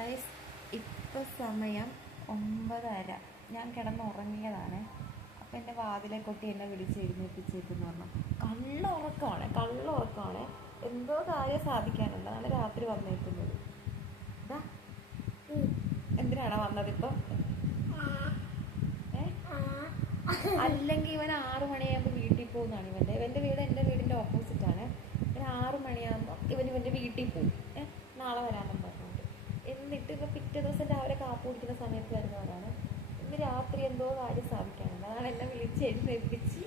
Guys, ഇപ്പം സമയം 9:30. ഞാൻ കിടന്നുറങ്ങിയതാണ്. അപ്പം എൻ്റെ വാതിലെ കൊട്ടി എന്നെ വിളിച്ച് എഴുന്നേൽപ്പിച്ചേക്കെന്ന് പറഞ്ഞു. കള്ളുറക്കമാണ്. എന്തോ കാര്യം സാധിക്കാനുണ്ട്. അതാണ് രാത്രി വന്നേക്കുന്നത്. എന്തിനാണ് വന്നതിപ്പം? അല്ലെങ്കിൽ ഇവൻ 6 മണിയാകുമ്പോൾ വീട്ടിൽ പോകുന്നതാണ്. ഇവൻ്റെ വീട് എൻ്റെ വീടിൻ്റെ ഓപ്പോസിറ്റാണ്. ഇവൻ 6 മണിയാകുമ്പോൾ ഇവൻ്റെ വീട്ടിൽ പോകും. നാളെ വരാമെന്ന് പറഞ്ഞുകൊണ്ട്. എന്നിട്ട് ഇപ്പം പിറ്റേ ദിവസം രാവിലെ കാപ്പി കുടിക്കുന്ന സമയത്ത് വരുന്നവരാണ്. ഇന്ന് രാത്രി എന്തോ കാര്യം സാധിക്കാനുണ്ട്. അതാണ് എന്നെ വിളിച്ച് എഴുന്നേൽപ്പിച്ച്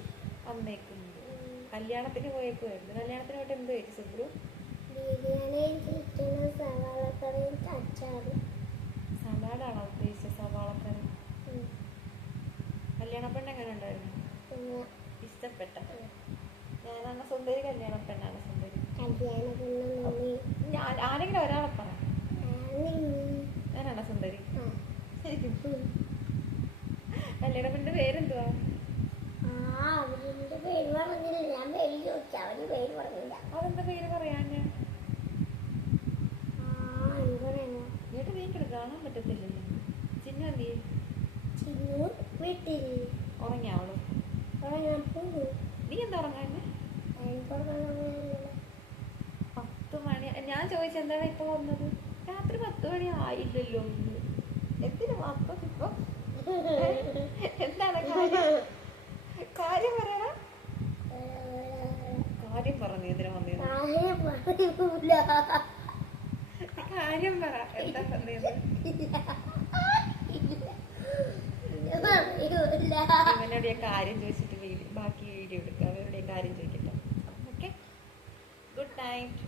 വന്നേക്കുന്നത്. കല്യാണത്തിന് പോയേക്കുമായിരുന്നു. കല്യാണത്തിന് പോയിട്ട് എന്തോ കഴിച്ചു സുബ്രു? സലാഡാണോ ഉദ്ദേശിച്ചത്? സവാളക്കറി. കല്യാണ പെണ്ണ് എങ്ങനെ ഉണ്ടായിരുന്നു? ഇഷ്ടപ്പെട്ട? ഞാനാണ് സുന്ദരി, കല്യാണ പെണ്ണാണ് സുന്ദരി. ആരെങ്കിലും ഒരാളെ പറ. ഞാനാണോ സുന്ദരി? ശരിക്കും കല്യാണ പെണ്ണിന്റെ പേരെന്തുവാ? അതെന്താ പേര് പറയാന്? വീട്ടിൽ നീക്കിട്ട് കാണാൻ പറ്റത്തില്ലല്ലോ. ചിന്നു എന്തി? ഉറങ്ങിയാവള്? നീ എന്താ ഉറങ്ങാന്? 10 മണി. ഞാൻ ചോദിച്ചെന്താണ് ഇപ്പൊ വന്നത്? രാത്രി 10 മണി ആയില്ലല്ലോ. എന്തിനു അപ്പം ഇപ്പൊ? എന്താണ് കാര്യം പറയണ? കാര്യം പറഞ്ഞു എന്തിനാ വന്നത്? കാര്യം പറ. എന്താ വന്നത്? ഇവനോട് ഞാൻ കാര്യം ചോദിച്ചിട്ട് ബാക്കി വീഡിയോ എടുക്കാം. അവരുടെ കാര്യം ചോദിക്കട്ടെ. Okay, good night.